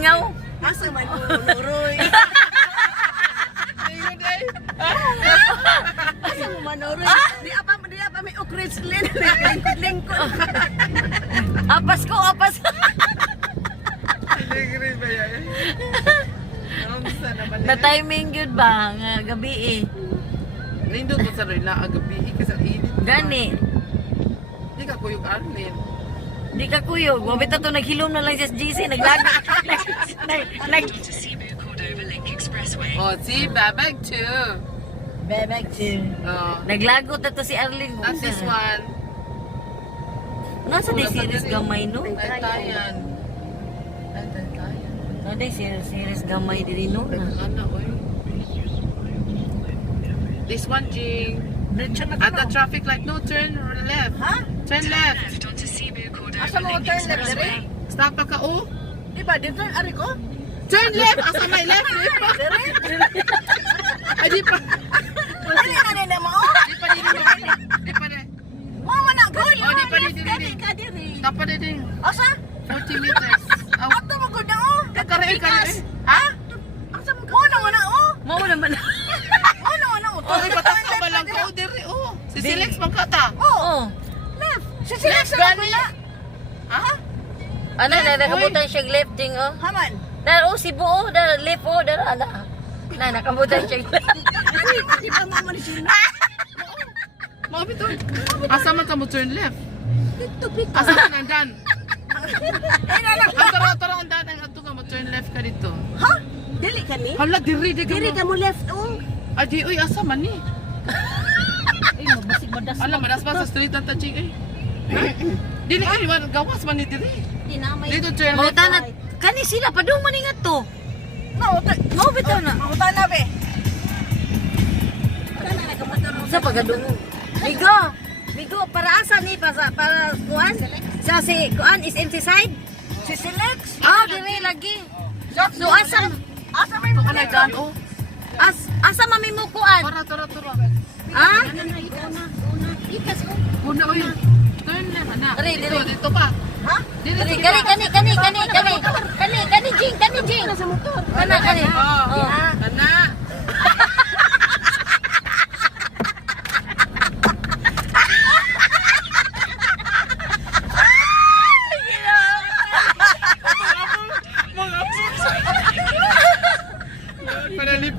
Lingaw. Asa man nuroy. Asa mo manuroy? Di apa may ukrit lin. Lingkod. Apas ko, apas. Ligris ba yan? Kamusta naman Na timing yun ba? Nga gabi eh. Nindot mo sa Rila agabi kasi init. Gani. Di ka kuyog Arlene. Di ka kuyog. Wabita to naghilom na lang sa GC. Naglago. To Cebu Cordova Link Expressway. Oh, si Babag too. Bebek chill. Oh. Naglago na to si Arlene. At this one. Nasa di series gamay no? Tayan. Ay, tayan. Nasa di series gamay diri no? Ano, oy. This one, Jing. Diretso na At the ka. traffic light, no, turn left. Ha? Turn left. Left onto Cebu Cordova Asa mo Link turn left Expressway. dire? Stop pa ka, oh. Di ba dito ari ko? Turn left! Asa may left, di pa. Ay, di pa. Dali na na mo. Di pa, di pa. Di pa, di. Mo man na go. Oh, di pa, di, di, di. Ka diri. Tapa di ding. Asa? 40 meters. Oh, Ato mo gud oh. kakaray, kakaray. Ha? Asa mo? Mo na oh. Mao naman. Mo na oh. Oh, may pataka ba lang ko, diri, oh. Si Silex bang kata? Oo. Left. Sila sa wala. Ha? Ano na nakabutan siya left ding oh. Haman. Na oh si buo da left oh da ala. Na nakabutan siya. Di ba mo man sila? Mga bito. Asa man ka mo turn left? Pito pito. Asa man ang dan? Ay na lang. Ang tara ang dan ang ato ka mo turn left ka dito. Ha? Dili ka ni? Hala, diri, di ka Diri ka mo. mo left oh. Ay, di, uy, asa man ni? Ay mo basig madas. Alam, madas ba sa street ang taching eh? Dili, ay, gawas man ni diri. Di na may. Dito turn Mao left. tanat kani sila pa man ingat to. No, bitaw na. Mahutan na be. Kana na kamotor. Sa pagadungo. Migo. Migo para asa ni para kuan? Sa si kuan is inside. Si Silex. Ah, diri lagi. So asa May Ito ka na dyan, oh. asa mami mo kuan? Tara. Ha? Ikas oh. Una, uy. Turn left, anak. Diri, Dito, diri. dito pa. Ha? Kani jing. Sa motor. Kani. Oh, Oh. anak. Para lip